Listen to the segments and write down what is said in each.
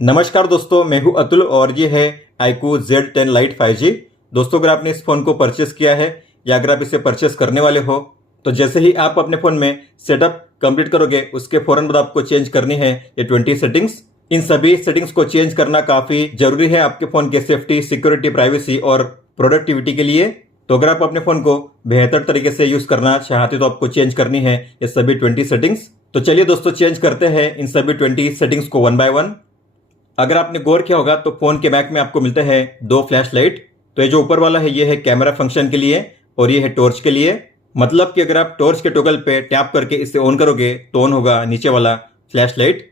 नमस्कार दोस्तों, मैं हूं अतुल और ये है iQOO Z10 Lite 5G। दोस्तों, अगर आपने इस फ़ोन को परचेस किया है या अगर आप इसे परचेस करने वाले हो तो जैसे ही आप अपने फ़ोन में सेटअप कंप्लीट करोगे उसके फ़ौरन बाद आपको चेंज करनी है ये 20 सेटिंग्स। इन सभी सेटिंग्स को चेंज करना काफ़ी ज़रूरी है आपके फ़ोन के सेफ्टी, सिक्योरिटी, प्राइवेसी और प्रोडक्टिविटी के लिए। तो अगर आप अपने फ़ोन को बेहतर तरीके से यूज़ करना चाहते हो तो आपको चेंज करनी है ये सभी 20 सेटिंग्स। तो चलिए दोस्तों, चेंज करते हैं इन सभी 20 सेटिंग्स को वन बाय वन। अगर आपने गौर किया होगा तो फोन के बैक में आपको मिलता है दो फ्लैश लाइट। तो ये जो ऊपर वाला है ये है कैमरा फंक्शन के लिए और ये है टॉर्च के लिए। मतलब कि अगर आप टॉर्च के टॉगल पे टैप करके इसे ऑन करोगे तो ऑन होगा नीचे वाला फ्लैश लाइट।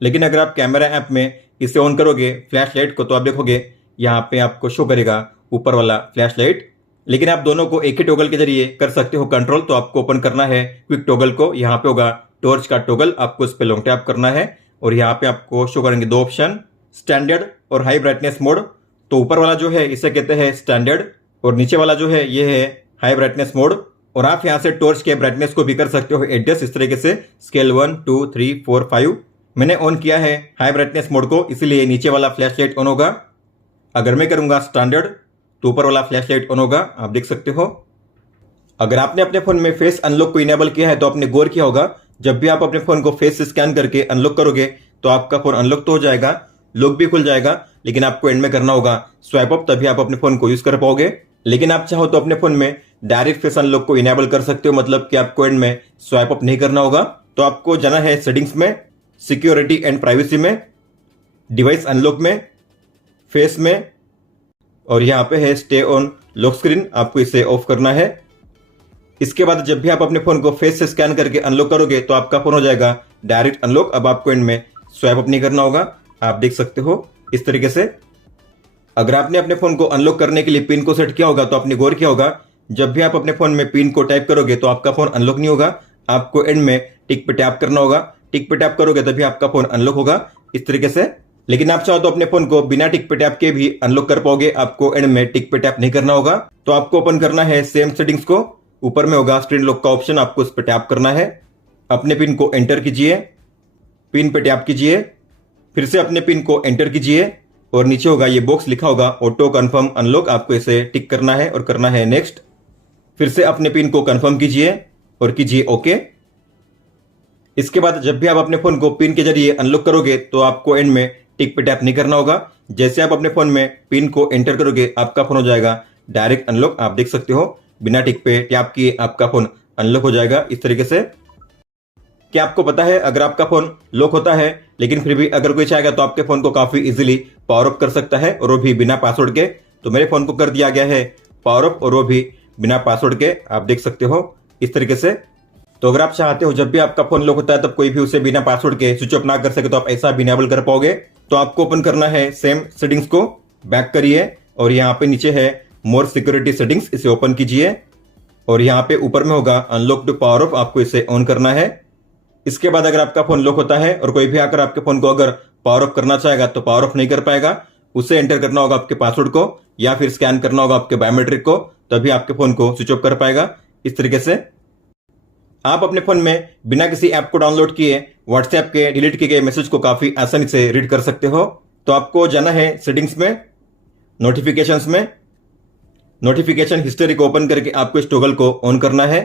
लेकिन अगर आप कैमरा ऐप में इसे ऑन करोगे फ्लैश लाइट को तो आप देखोगे यहाँ पे आपको शो करेगा ऊपर वाला फ्लैश लाइट। लेकिन आप दोनों को एक ही टॉगल के जरिए कर सकते हो कंट्रोल। तो आपको ओपन करना है क्विक टॉगल को, यहाँ पे होगा टॉर्च का टॉगल, आपको इस पे लॉन्ग टैप करना है और यहाँ पे आपको शो करेंगे दो ऑप्शन, स्टैंडर्ड और हाई ब्राइटनेस मोड। तो ऊपर वाला जो है इसे कहते हैं स्टैंडर्ड और नीचे वाला जो है ये है हाई ब्राइटनेस मोड। और आप यहाँ से टॉर्च के ब्राइटनेस को भी कर सकते हो एडजस्ट इस तरीके से, स्केल 1 2 3 4 5। मैंने ऑन किया है हाई ब्राइटनेस मोड को, इसलिए नीचे वाला फ्लैश लाइट ऑन होगा। अगर मैं करूंगा स्टैंडर्ड तो ऊपर वाला फ्लैश लाइट ऑन होगा, आप देख सकते हो। अगर आपने अपने फोन में फेस अनलॉक को इनेबल किया है तो आपने गौर किया होगा जब भी आप अपने फोन को फेस से स्कैन करके अनलॉक करोगे तो आपका फोन अनलॉक तो हो जाएगा, लॉक भी खुल जाएगा, लेकिन आपको एंड में करना होगा स्वाइप अप, तभी आप अपने फोन को यूज कर पाओगे। लेकिन आप चाहो तो अपने फोन में डायरेक्ट फेस अनलॉक को इनेबल कर सकते हो, मतलब कि आपको एंड में स्वाइप अप नहीं करना होगा। तो आपको जाना है सेटिंग्स में, सिक्योरिटी एंड प्राइवेसी में, डिवाइस अनलॉक में, फेस में और यहाँ पे है स्टे ऑन लॉक स्क्रीन, आपको इसे ऑफ करना है। इसके बाद जब भी आप अपने फोन को फेस से स्कैन करके अनलॉक करोगे तो आपका फोन हो जाएगा डायरेक्ट अनलॉक। अब आपको एंड में स्वाइप अप नहीं करना होगा, आप देख सकते हो इस तरीके से। अगर आपने अपने फोन को अनलॉक करने के लिए पिन को सेट किया होगा तो आपने गौर किया होगा जब भी आप अपने फोन में पिन को टाइप करोगे तो आपका फोन अनलॉक नहीं होगा, आपको एंड में टिक पे टैप करना होगा। टिक पे टैप करोगे तभी आपका फोन अनलॉक होगा इस तरीके से। लेकिन आप चाहो तो अपने फोन को बिना टिक पे टैप के भी अनलॉक कर पाओगे, आपको एंड में टिक पे टैप नहीं करना होगा। तो आपको ओपन करना है सेम सेटिंग्स को, ऊपर में होगा स्क्रीन लॉक का ऑप्शन, आपको इस पे टैप करना है। अपने पिन को एंटर कीजिए, पिन पे टैप कीजिए, फिर से अपने पिन को एंटर कीजिए और नीचे होगा ये बॉक्स लिखा होगा ऑटो कंफर्म अनलॉक, आपको इसे टिक करना है और करना है नेक्स्ट। फिर से अपने पिन को कंफर्म कीजिए और कीजिए ओके। इसके बाद जब भी आप अपने फोन को पिन के जरिए अनलॉक करोगे तो आपको एंड में टिक पे टैप नहीं करना होगा। जैसे आप अपने फोन में पिन को एंटर करोगे आपका फोन हो जाएगा डायरेक्ट अनलॉक, आप देख सकते हो बिना टिक पे टैप किए आपका फोन अनलॉक हो जाएगा इस तरीके से। क्या आपको पता है अगर आपका फोन लॉक होता है लेकिन फिर भी अगर कोई चाहेगा तो आपके फोन को काफी इजीली पावर ऑफ कर सकता है और वो भी बिना पासवर्ड के। तो मेरे फोन को कर दिया गया है पावर ऑफ और वो भी बिना पासवर्ड के, आप देख सकते हो इस तरीके से। तो अगर आप चाहते हो जब भी आपका फोन लॉक होता है तब कोई भी उसे बिना पासवर्ड के स्विच ऑफ ना कर सके तो आप ऐसा भी इनेबल कर पाओगे। तो आपको ओपन करना है सेम सेटिंग्स को, बैक करिए और यहाँ पे नीचे है मोर सिक्योरिटी सेटिंग्स, इसे ओपन कीजिए और यहाँ पे ऊपर में होगा अनलॉक टू पावर ऑफ, आपको इसे ऑन करना है। इसके बाद अगर आपका फोन लॉक होता है और कोई भी आकर आपके फोन को अगर पावर ऑफ करना चाहेगा तो पावर ऑफ नहीं कर पाएगा, उसे एंटर करना होगा आपके पासवर्ड को या फिर स्कैन करना होगा आपके बायोमेट्रिक को, तभी आपके फोन को स्विच ऑफ कर पाएगा इस तरीके से। आप अपने फोन में बिना किसी ऐप को डाउनलोड किए व्हाट्सएप के डिलीट किए गए मैसेज को काफी आसानी से रीड कर सकते हो। तो आपको जाना है सेटिंग्स में, नोटिफिकेशंस में, नोटिफिकेशन हिस्ट्री को ओपन करके आपको इस टॉगल को ऑन करना है।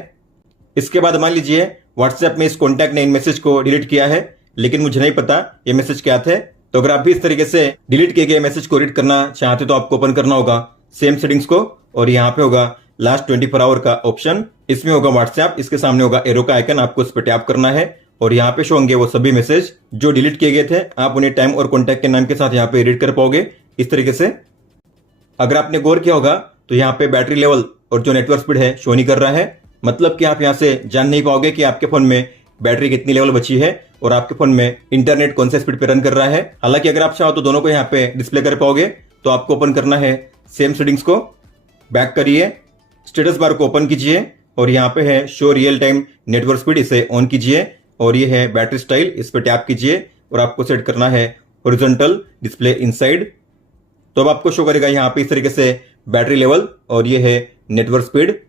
इसके बाद मान लीजिए व्हाट्सएप में इस कॉन्टैक्ट ने इन मैसेज को डिलीट किया है लेकिन मुझे नहीं पता ये मैसेज क्या थे। तो अगर आप भी इस तरीके से डिलीट किए गए मैसेज को रीड करना चाहते तो आपको ओपन करना होगा सेम सेटिंग्स को और यहाँ पे होगा लास्ट 24 आवर का ऑप्शन, इसमें होगा व्हाट्सएप, इसके सामने होगा एरो का आइकन, आपको इस पर टैप करना है और यहाँ पे शो होंगे वो सभी मैसेज जो डिलीट किए गए थे। आप उन्हें टाइम और कॉन्टैक्ट के नाम के साथ यहाँ पे रीड कर पाओगे इस तरीके से। अगर आपने गौर किया होगा तो यहाँ पे बैटरी लेवल और जो नेटवर्क स्पीड है शो नहीं कर रहा है, मतलब कि आप यहाँ से जान नहीं पाओगे कि आपके फोन में बैटरी कितनी लेवल बची है और आपके फोन में इंटरनेट कौन से स्पीड पे रन कर रहा है। हालांकि अगर आप चाहो तो दोनों को यहाँ पे डिस्प्ले कर पाओगे। तो आपको ओपन करना है सेम सेटिंग्स को, बैक करिए, स्टेटस बार को ओपन कीजिए और यहाँ पे है show real time network speed, इसे ऑन कीजिए और ये है बैटरी स्टाइल, इस पर टैप कीजिए और आपको सेट करना है हॉरिजॉन्टल डिस्प्ले इनसाइड। तो अब आपको शो करेगा यहाँ पे इस तरीके से बैटरी लेवल और ये है नेटवर्क स्पीड।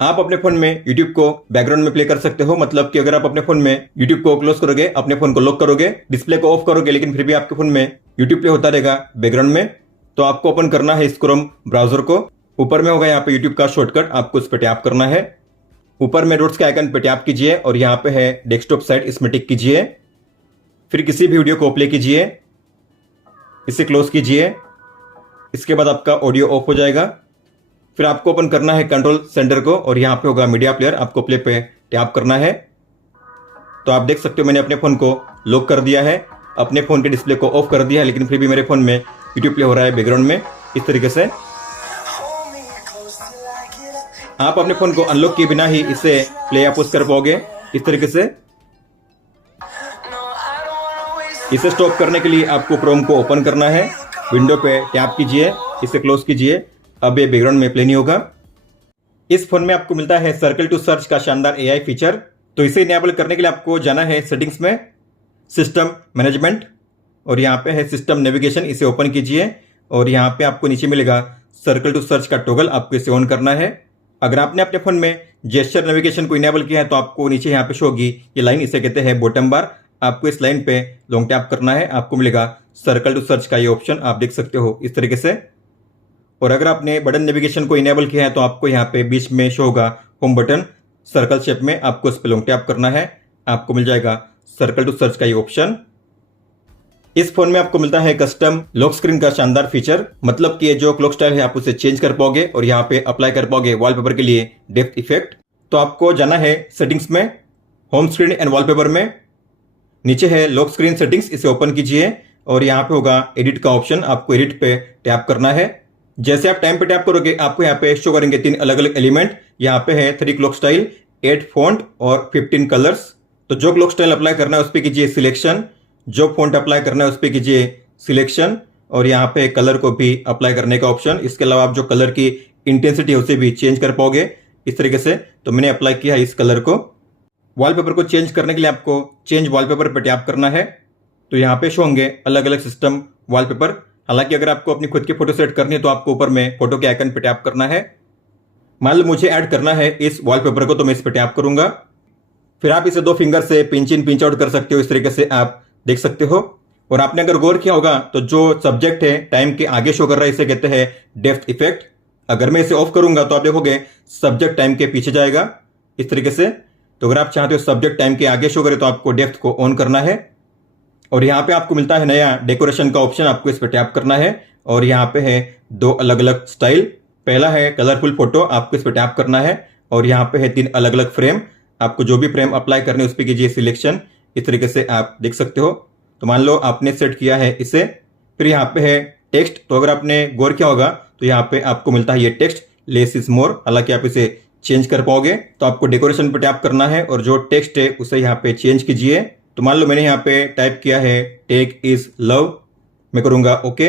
आप अपने फोन में YouTube को बैकग्राउंड में प्ले कर सकते हो। मतलब कि अगर आप अपने फोन में YouTube को क्लोज करोगे, अपने फोन को लॉक करोगे, डिस्प्ले को ऑफ करोगे, लेकिन फिर भी आपके फोन में YouTube प्ले होता रहेगा बैकग्राउंड में, तो आपको ओपन करना है इस क्रोम ब्राउजर को। ऊपर में होगा यहाँ पे YouTube का शॉर्टकट, आपको इस पर टैप करना है। ऊपर में डॉट्स के आइकन पे टैप कीजिए और यहाँ पे है डेस्कटॉप साइट, इसमें टिक कीजिए। फिर किसी भी वीडियो को प्ले कीजिए, इसे क्लोज कीजिए। इसके बाद आपका ऑडियो ऑफ हो जाएगा। फिर आपको ओपन करना है कंट्रोल सेंटर को और यहाँ पे होगा मीडिया प्लेयर, आपको प्ले पे टैप करना है। तो आप देख सकते हो मैंने अपने फोन को लॉक कर दिया है, अपने फोन के डिस्प्ले को ऑफ कर दिया है, लेकिन फिर भी मेरे फोन में यूट्यूब प्ले हो रहा है बैकग्राउंड में इस तरीके से। आप अपने फोन को अनलॉक किए बिना ही इसे प्ले या पॉज कर पाओगे इस तरीके से। इसे स्टॉप करने के लिए आपको क्रोम को ओपन करना है, विंडो पे टैप कीजिए, इसे क्लोज कीजिए। अब ये बैकग्राउंड में प्ले नहीं होगा। इस फोन में आपको मिलता है सर्कल टू सर्च का शानदार एआई फीचर। तो इसे इनेबल करने के लिए आपको जाना है सेटिंग्स में, सिस्टम मैनेजमेंट, और यहाँ पे है सिस्टम नेविगेशन, इसे ओपन कीजिए और यहाँ पे आपको नीचे मिलेगा सर्कल टू सर्च का टॉगल, आपको इसे ऑन करना है। अगर आपने अपने फोन में जेस्चर नेविगेशन को इनेबल किया है तो आपको नीचे यहाँ पे शो होगी ये लाइन, इसे कहते हैं बॉटम बार। आपको इस लाइन पे लॉन्ग टैप करना है, आपको मिलेगा सर्कल टू सर्च का ये ऑप्शन, आप देख सकते हो इस तरीके से। और अगर आपने बटन नेविगेशन को इनेबल किया है तो आपको यहाँ पे बीच में शो होगा होम बटन सर्कल शेप में, आपको इस पे लॉन्ग टैप करना है, आपको मिल जाएगा सर्कल टू सर्च का ये ऑप्शन। इस फोन में आपको मिलता है कस्टम लॉक स्क्रीन का शानदार फीचर। मतलब कि ये जो क्लॉक स्टाइल है आप उसे चेंज कर पाओगे और यहाँ पे अप्लाई कर पाओगे वॉलपेपर के लिए डेप्थ इफेक्ट। तो आपको जाना है सेटिंग्स में, होम स्क्रीन एंड वॉलपेपर में, नीचे है लॉक स्क्रीन सेटिंग्स, इसे ओपन कीजिए और यहाँ पे होगा एडिट का ऑप्शन, आपको एडिट पे टैप करना है। जैसे आप टाइम पे टैप करोगे आपको यहाँ पे शो करेंगे 3 अलग अलग एलिमेंट। यहाँ पे है 3 क्लॉक स्टाइल, 8 फॉन्ट और 15 कलर्स। तो जो क्लॉक स्टाइल अप्लाई करना है उस पर कीजिए सिलेक्शन, जो फॉन्ट अप्लाई करना है उस पर कीजिए सिलेक्शन, और यहाँ पे कलर को भी अप्लाई करने का ऑप्शन। इसके अलावा आप जो कलर की इंटेंसिटी है उसे भी चेंज कर पाओगे इस तरीके से। तो मैंने अप्लाई किया है इस कलर को। वॉलपेपर को चेंज करने के लिए आपको चेंज वॉलपेपर पर टैप करना है। तो यहाँ पे शो होंगे अलग अलग सिस्टम वॉलपेपर। हालांकि अगर आपको अपनी खुद की फोटो सेट करनी है तो आपको ऊपर में फोटो के आइकन पे टैप करना है। मान लो मुझे ऐड करना है इस वॉलपेपर को, तो मैं इस पे टैप करूंगा। फिर आप इसे 2 फिंगर से पिंच इन पिंच आउट कर सकते हो, इस तरीके से आप देख सकते हो। और आपने अगर गौर किया होगा तो जो सब्जेक्ट है टाइम के आगे शो कर रहा है, इसे कहते हैं डेप्थ इफेक्ट। अगर मैं इसे ऑफ करूंगा तो आप देखोगे सब्जेक्ट टाइम के पीछे जाएगा इस तरीके से। तो अगर आप चाहते हो सब्जेक्ट टाइम के आगे शो करे तो आपको डेप्थ को ऑन करना है। और यहाँ पे आपको मिलता है नया डेकोरेशन का ऑप्शन, आपको इस पे टैप करना है और यहाँ पे है 2 अलग अलग स्टाइल। पहला है कलरफुल फोटो, आपको इस पे टैप करना है और यहाँ पे है 3 अलग अलग फ्रेम। आपको जो भी फ्रेम अप्लाई करने उस पर कीजिए सिलेक्शन, इस तरीके से आप देख सकते हो। तो मान लो आपने सेट किया है इसे। फिर यहाँ पे है टेक्स्ट, तो अगर आपने गौर किया होगा तो यहाँ पे आपको मिलता है ये टेक्स्ट लेस इज मोर। हालांकि आप इसे चेंज कर पाओगे, तो आपको डेकोरेशन पे टैप करना है और जो टेक्स्ट है उसे यहाँ पे चेंज कीजिए। तो मान लो मैंने यहाँ पे टाइप किया है टेक इज लव, मैं करूंगा ओके।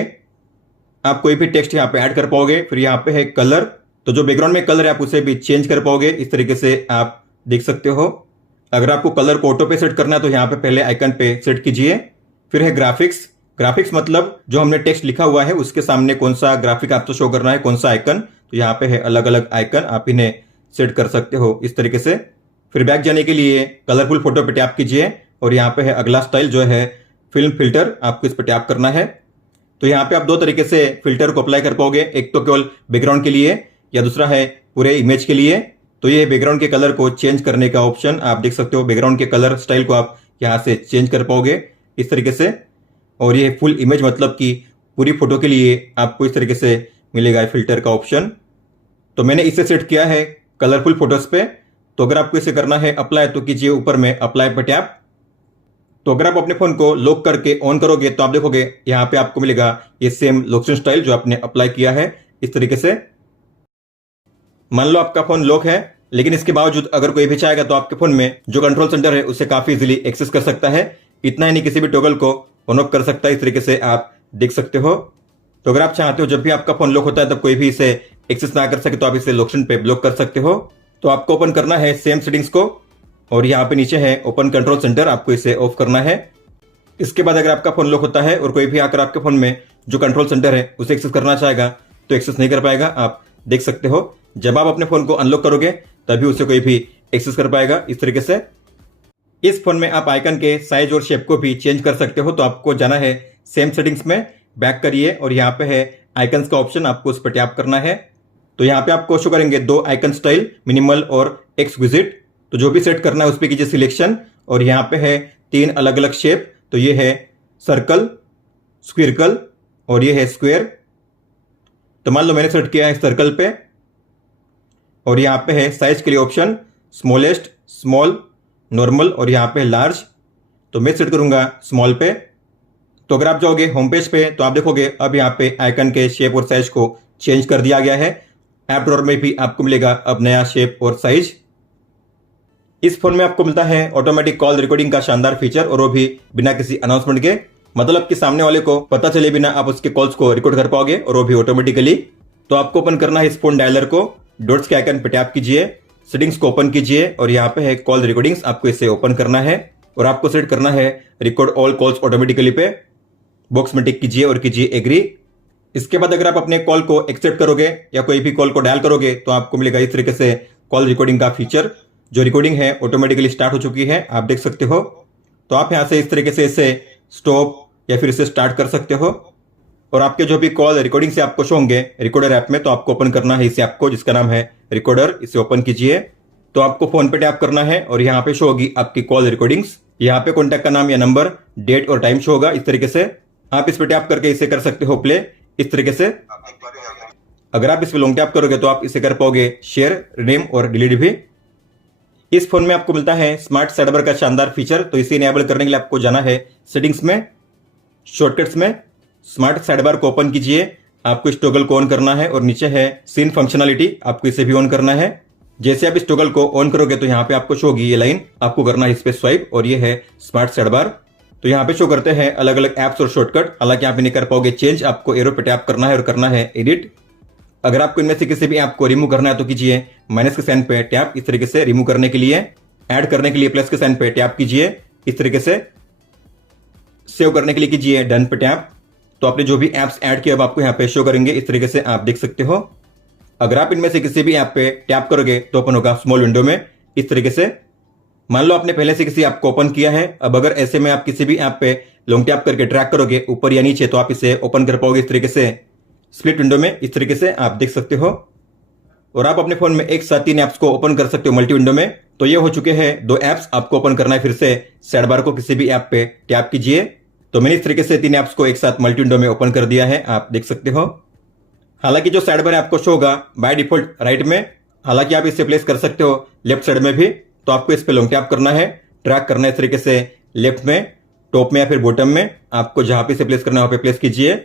आप कोई भी टेक्स्ट यहाँ पे ऐड कर पाओगे। फिर यहाँ पे है कलर, तो जो बैकग्राउंड में कलर है आप उसे भी चेंज कर पाओगे इस तरीके से आप देख सकते हो। अगर आपको कलर को ऑटो पे सेट करना है तो यहाँ पे पहले आइकन पे सेट कीजिए। फिर है ग्राफिक्स, ग्राफिक्स मतलब जो हमने टेक्स्ट लिखा हुआ है उसके सामने कौन सा ग्राफिक आपको शो करना है, कौन सा आइकन। तो यहाँ पे है अलग अलग आइकन, आप इन्हें सेट कर सकते हो इस तरीके से। फिर बैक जाने के लिए कलरफुल फोटो पे टैप कीजिए और यहाँ पे है अगला स्टाइल जो है फिल्म फिल्टर, आपको इस पे टैप करना है। तो यहाँ पे आप 2 तरीके से फिल्टर को अप्लाई कर पाओगे, एक तो केवल बैकग्राउंड के लिए या दूसरा है पूरे इमेज के लिए। तो ये बैकग्राउंड के कलर को चेंज करने का ऑप्शन, आप देख सकते हो बैकग्राउंड के कलर स्टाइल को आप यहाँ से चेंज कर पाओगे इस तरीके से। और ये फुल इमेज मतलब कि पूरी फोटो के लिए आपको इस तरीके से मिलेगा फिल्टर का ऑप्शन। तो मैंने इसे सेट किया है कलरफुल फोटोज पे। तो अगर आपको इसे करना है अप्लाई तो कीजिए ऊपर में अप्लाई पे टैप। तो अगर आप अपने फोन को लॉक करके ऑन करोगे तो आप देखोगे यहाँ पे आपको मिलेगा ये सेम लॉक स्टाइल जो आपने अप्लाई किया है इस तरीके से। मान लो आपका फोन लॉक है, लेकिन इसके बावजूद अगर कोई भी चाहेगा तो आपके फोन में जो कंट्रोल सेंटर है उसे काफी इजीली एक्सेस कर सकता है। इतना ही नहीं, किसी भी टॉगल को ऑन ऑफ कर सकता है इस तरीके से आप देख सकते हो। तो अगर आप चाहते हो जब भी आपका फोन लॉक होता है तब कोई भी इसे एक्सेस ना कर सके तो आप इसे लॉक पे ब्लॉक कर सकते हो। तो आपको ओपन करना है सेम सेटिंग्स को और यहाँ पे नीचे है ओपन कंट्रोल सेंटर, आपको इसे ऑफ करना है। इसके बाद अगर आपका फोन लॉक होता है और कोई भी आकर आपके फोन में जो कंट्रोल सेंटर है उसे एक्सेस करना चाहेगा तो एक्सेस नहीं कर पाएगा, आप देख सकते हो। जब आप अपने फोन को अनलॉक करोगे तभी उसे कोई भी एक्सेस कर पाएगा। इस तरीके से इस फोन में आप आइकन के साइज और शेप को भी चेंज कर सकते हो। तो आपको जाना है सेम सेटिंग्स में, बैक करिए और यहाँ पे है आइकन्स का ऑप्शन, आपको उस पर टैप करना है। तो यहाँ पे आपको शो करेंगे 2 आइकन स्टाइल, मिनिमल और एक्सक्विजिट। तो जो भी सेट करना है उस पर कीजिए सिलेक्शन और यहाँ पे है 3 अलग अलग शेप। तो ये है सर्कल, स्क्विरकल और ये है स्क्वायर। तो मान लो मैंने सेट किया है सर्कल पे और यहाँ पे है साइज के लिए ऑप्शन, स्मॉलेस्ट, स्मॉल, नॉर्मल और यहाँ पे लार्ज। तो मैं सेट करूंगा स्मॉल पे। तो अगर आप जाओगे होम पेज पे तो आप देखोगे अब यहाँ पे आइकन के शेप और साइज को चेंज कर दिया गया है। ऐप ड्रॉअर में भी आपको मिलेगा अब नया शेप और साइज। इस फोन में आपको मिलता है ऑटोमेटिक कॉल रिकॉर्डिंग का शानदार फीचर, और वो भी बिना किसी अनाउंसमेंट के, मतलब कि सामने वाले को पता चले बिना आप उसके कॉल्स को रिकॉर्ड कर पाओगे, और वो भी ऑटोमेटिकली। तो आपको ओपन करना है इस फोन डायलर को, डॉट्स के आइकन पे टैप कीजिए, सेटिंग्स को ओपन कीजिए और यहाँ पे है कॉल रिकॉर्डिंग्स, आपको इसे ओपन करना है और आपको सेट करना है रिकॉर्ड ऑल कॉल्स ऑटोमेटिकली पे। बॉक्स में टिक कीजिए और कीजिए एग्री। इसके बाद अगर आप अपने कॉल को एक्सेप्ट करोगे या कोई भी कॉल को डायल करोगे तो आपको मिलेगा इस तरीके से कॉल रिकॉर्डिंग का फीचर। जो रिकॉर्डिंग है ऑटोमेटिकली स्टार्ट हो चुकी है, आप देख सकते हो। तो आप यहाँ से इस तरीके से इसे स्टॉप या फिर इसे स्टार्ट कर सकते हो। और आपके जो भी कॉल रिकॉर्डिंग से आपको शो होंगे रिकॉर्डर ऐप में, तो आपको ओपन करना है इस ऐप को जिसका नाम है रिकॉर्डर। इसे ओपन कीजिए। तो आपको फोन पे टैप करना है और यहाँ पे शो होगी आपकी कॉल रिकॉर्डिंग्स। यहाँ पे कॉन्टैक्ट का नाम या नंबर, डेट और टाइम शो होगा। इस तरीके से आप इस पे टैप करके इसे कर सकते हो प्ले। इस तरीके से अगर आप इस पे लॉन्ग टैप करोगे तो आप इसे कर पाओगे शेयर, रिनेम और डिलीट भी। इस फोन में आपको मिलता है स्मार्ट साइडबार का शानदार फीचर। तो इसे इनेबल करने के लिए आपको जाना है सेटिंग्स में, शॉर्टकट्स में, स्मार्ट साइडबार को ओपन कीजिए। आपको इस टॉगल को ऑन करना है और नीचे है सीन फंक्शनलिटी, आपको इसे भी ऑन करना है। जैसे आप इस टॉगल को ऑन करोगे तो यहाँ पे आपको शो होगी ये लाइन, आपको करना है इस पे स्वाइप और ये है स्मार्ट साइडबार। तो यहाँ पे शो करते हैं अलग अलग एप्स और शॉर्टकट, हालांकि आप नहीं कर पाओगे चेंज, आपको एरो पे टैप करना है और करना है एडिट। अगर आपको इनमें से किसी भी ऐप को रिमूव करना है तो कीजिए माइनस के साइन पे टैप। इस तरीके से रिमूव करने के लिए, ऐड करने के लिए प्लस के साइन पे टैप कीजिए। इस तरीके से सेव करने के लिए कीजिए डन पे टैप। तो आपने जो भी एप्स ऐड किए अब आपको यहाँ पे शो करेंगे। इस तरीके से आप देख सकते हो। अगर आप इनमें से किसी भी ऐप पे टैप करोगे तो ओपन होगा स्मॉल विंडो में। इस तरीके से मान लो आपने पहले से किसी ऐप को ओपन किया है, अब अगर ऐसे में आप किसी भी ऐप पे लॉन्ग टैप करके ट्रैक करोगे ऊपर या नीचे तो आप इसे ओपन कर पाओगे इस तरीके से स्प्लिट विंडो में। इस तरीके से आप देख सकते हो। और आप अपने फोन में एक साथ 3 ऐप्स को ओपन कर सकते हो मल्टी विंडो में। तो ये हो चुके हैं 2 ऐप्स, आपको ओपन करना है फिर से साइड बार को किसी भी ऐप पे टैप कीजिए। तो मैंने इस तरीके से 3 ऐप्स को एक साथ मल्टी विंडो में ओपन कर दिया है, आप देख सकते हो। हालांकि जो साइड बार आपको शो होगा बाय डिफॉल्ट राइट में, हालांकि आप इसे प्लेस कर सकते हो लेफ्ट साइड में भी। तो आपको इस पे लॉन्ग टैप करना है, ट्रैक करना है इस तरीके से लेफ्ट में, टॉप में या फिर बॉटम में, आपको जहां पे इसे प्लेस करना है वहां पे प्लेस कीजिए।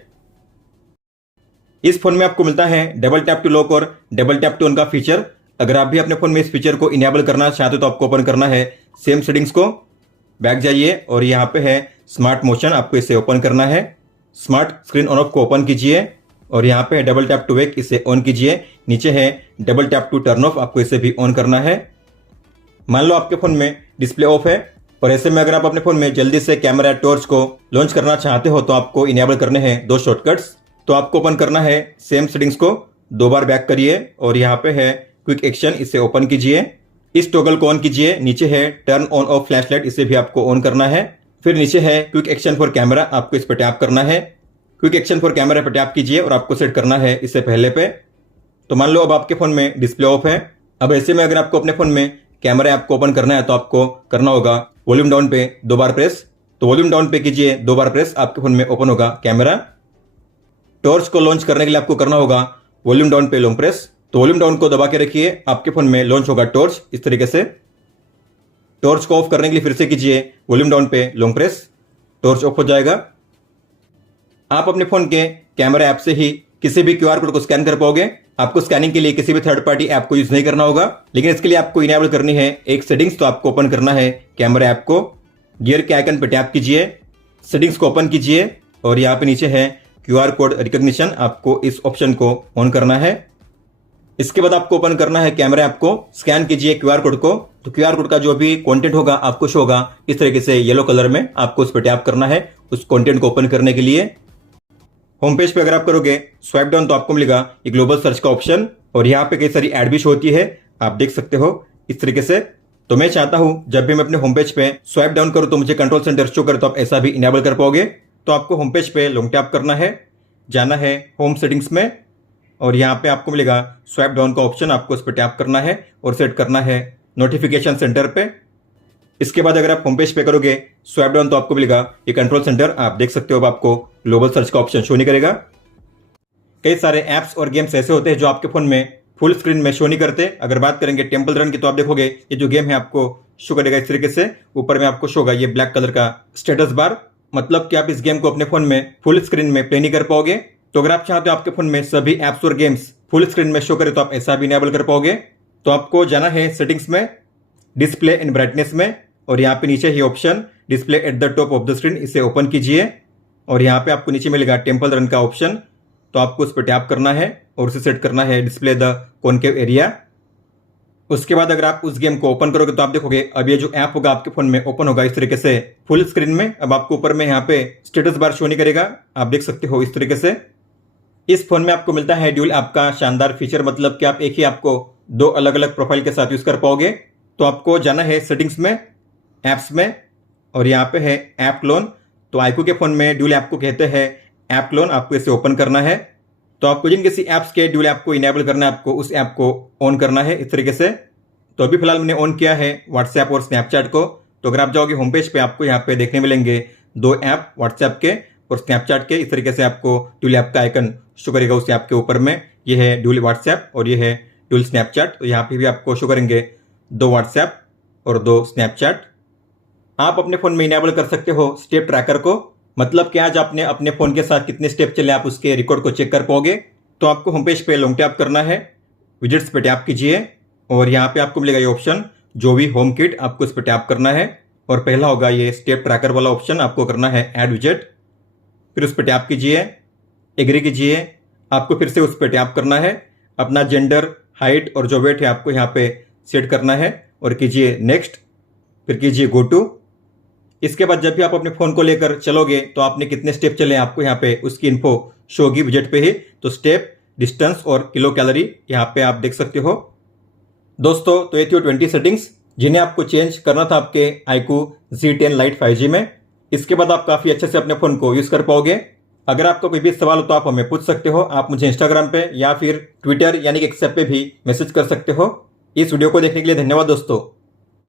इस फोन में आपको मिलता है डबल टैप टू लॉक और डबल टैप टू ऑन का फीचर। अगर आप भी अपने फोन में इस फीचर को इनेबल करना चाहते हो तो आपको ओपन करना है सेम सेटिंग्स को, बैक जाइए और यहाँ पे है स्मार्ट मोशन, आपको इसे ओपन करना है। स्मार्ट स्क्रीन ऑन ऑफ को ओपन कीजिए और यहाँ पे है डबल टैप टू वेक, इसे ऑन कीजिए। नीचे है double tap to turn off, आपको इसे भी ऑन करना है। मान लो आपके फोन में डिस्प्ले ऑफ है और ऐसे में अगर आप अपने फोन में जल्दी से कैमरा टॉर्च को लॉन्च करना चाहते हो तो आपको इनेबल करने हैं 2 शॉर्टकट्स। तो आपको ओपन करना है सेम सेटिंग्स को, 2 बार बैक करिए और यहाँ पे है क्विक एक्शन, इसे ओपन कीजिए। इस टॉगल को ऑन कीजिए। नीचे है टर्न ऑन ऑफ फ्लैशलाइट, इसे भी आपको ऑन करना है। फिर नीचे है क्विक एक्शन फॉर कैमरा, आपको इस पर टैप करना है। क्विक एक्शन फॉर कैमरा पर टैप कीजिए और आपको सेट करना है इसे पहले पे। तो मान लो अब आपके फोन में डिस्प्ले ऑफ है। अब ऐसे में अगर आपको अपने फोन में कैमरा ऐप को ओपन करना है तो आपको करना होगा वॉल्यूम डाउन पे 2 बार प्रेस। तो वॉल्यूम डाउन पे कीजिए 2 बार प्रेस, आपके फोन में ओपन होगा कैमरा। टॉर्च को लॉन्च करने के लिए आपको करना होगा वॉल्यूम डाउन पे लॉन्ग प्रेस। तो वॉल्यूम डाउन को दबा के रखिए, आपके फोन में लॉन्च होगा टॉर्च इस तरीके से। टॉर्च को ऑफ करने के लिए फिर से कीजिए वॉल्यूम डाउन पे लॉन्ग प्रेस, टॉर्च ऑफ हो जाएगा। आप अपने फोन के कैमरा ऐप से ही किसी भी क्यूआर कोड को स्कैन कर पाओगे। आपको स्कैनिंग के लिए किसी भी थर्ड पार्टी ऐप को यूज नहीं करना होगा, लेकिन इसके लिए आपको इनेबल करनी है एक सेटिंग्स। तो आपको ओपन करना है कैमरा ऐप को, गियर के आइकन पर टैप कीजिए, सेटिंग्स को ओपन कीजिए और यहाँ पे नीचे है क्यूआर कोड रिकॉग्निशन, आपको इस ऑप्शन को ऑन करना है। इसके बाद आपको ओपन करना है कैमरा ऐप को, स्कैन कीजिए क्यूआर कोड को। तो क्यूआर कोड का जो भी कंटेंट होगा आपको शो होगा इस तरीके से येलो कलर में, आपको उस पर टैप करना है उस कंटेंट को ओपन करने के लिए। होम पेज पे अगर आप करोगे स्वाइप डाउन तो आपको मिलेगा ये ग्लोबल सर्च का ऑप्शन और यहाँ पे कई सारी एड भी शो होती है। आप देख सकते हो इस तरीके से। तो मैं चाहता हूं जब भी मैं अपने होम पेज पे स्वाइप डाउन करूं तो मुझे कंट्रोल सेंटर शो करे, तो आप ऐसा भी इनेबल कर पाओगे। तो आपको होम पेज पे लॉन्ग टैप करना है, जाना है होम सेटिंग्स में और यहाँ पे आपको मिलेगा स्वाइप डाउन का ऑप्शन, आपको उस पर टैप करना है और सेट करना है नोटिफिकेशन सेंटर पे। इसके बाद अगर आप होम पेज पे करोगे स्वाइप डाउन तो आपको मिलेगा ये कंट्रोल सेंटर। आप देख सकते हो अब आपको ग्लोबल सर्च का ऑप्शन शो नहीं करेगा। कई सारे ऐप्स और गेम्स ऐसे होते हैं जो आपके फोन में फुल स्क्रीन में शो नहीं करते। अगर बात करेंगे टेम्पल रन की तो आप देखोगे ये जो गेम है आपको शो करेगा इस तरीके से। ऊपर में आपको शो होगा ये ब्लैक कलर का स्टेटस बार, मतलब कि आप इस गेम को अपने फोन में फुल स्क्रीन में प्ले नहीं कर पाओगे। तो अगर आप चाहते हो आपके फोन में सभी एप्स और गेम्स फुल स्क्रीन में शो करे तो आप ऐसा भी इनेबल कर पाओगे। तो आपको जाना है सेटिंग्स में, डिस्प्ले एंड ब्राइटनेस में और यहाँ पे नीचे ही option display at the top of the screen, इसे ओपन कीजिए और यहाँ पे आपको नीचे मिलेगा टेम्पल रन का ऑप्शन। तो आपको उस पर टैप करना है और उसे सेट करना है डिस्प्ले द कॉनकेव एरिया। उसके बाद अगर आप उस गेम को ओपन करोगे तो आप देखोगे अब ये जो ऐप होगा आपके फोन में ओपन होगा इस तरीके से फुल स्क्रीन में। अब आपको ऊपर में यहाँ पे स्टेटस बार शो नहीं करेगा, आप देख सकते हो इस तरीके से। इस फोन में आपको मिलता है ड्यूल ऐप का शानदार फीचर, मतलब कि आप एक ही ऐप को दो अलग अलग प्रोफाइल के साथ यूज कर पाओगे। तो आपको जाना है सेटिंग्स में, ऐप्स में और यहाँ पे है ऐप क्लोन। तो iQOO के फोन में ड्यूल ऐप को कहते हैं ऐप क्लोन, आपको इसे ओपन करना है। तो आपको जिन किसी ऐप्स के ड्यूल ऐप को इनेबल करना है आपको उस ऐप को ऑन करना है इस तरीके से। तो अभी फिलहाल मैंने ऑन किया है व्हाट्सएप और स्नैपचैट को। तो अगर आप जाओगे होम पेज पे आपको यहाँ पे देखने मिलेंगे दो ऐप, व्हाट्सएप के और स्नैपचैट के। इस तरीके से आपको ड्यूल ऐप का आइकन शो करेगा उस ऐप के ऊपर में। ये है ड्यूल व्हाट्सएप और ये है ड्यूल स्नैपचैट। तो यहाँ पे भी आपको शो करेंगे दो व्हाट्सएप और दो स्नैपचैट। आप अपने फोन में इनेबल कर सकते हो स्टेप ट्रैकर को, मतलब कि आज आपने अपने फोन के साथ कितने स्टेप चले आप उसके रिकॉर्ड को चेक कर पाओगे। तो आपको होम पेज पे लॉन्ग टैप करना है, विजेट्स पे टैप कीजिए और यहाँ पे आपको मिलेगा ये ऑप्शन जो भी होम किट, आपको इस पर टैप करना है और पहला होगा ये स्टेप ट्रैकर वाला ऑप्शन, आपको करना है ऐड विजेट। फिर उस पर टैप कीजिए, एग्री कीजिए, आपको फिर से उस पर टैप करना है, अपना जेंडर, हाइट और जो वेट है आपको यहाँ पे सेट करना है और कीजिए नेक्स्ट, फिर कीजिए गो टू। इसके बाद जब भी आप अपने फोन को लेकर चलोगे तो आपने कितने स्टेप चले आपको यहाँ पे उसकी इन्फो शो होगी विजेट पे ही। तो स्टेप, डिस्टेंस और किलो कैलोरी यहाँ पे आप देख सकते हो। दोस्तों तो ये थी 20 सेटिंग्स जिन्हें आपको चेंज करना था आपके iQOO Z10 Lite 5G में। इसके बाद आप काफ़ी अच्छे से अपने फ़ोन को यूज़ कर पाओगे। अगर आपका कोई भी सवाल हो तो आप हमें पूछ सकते हो। आप मुझे इंस्टाग्राम पे या फिर ट्विटर यानी कि एक्स पे भी मैसेज कर सकते हो। इस वीडियो को देखने के लिए धन्यवाद दोस्तों।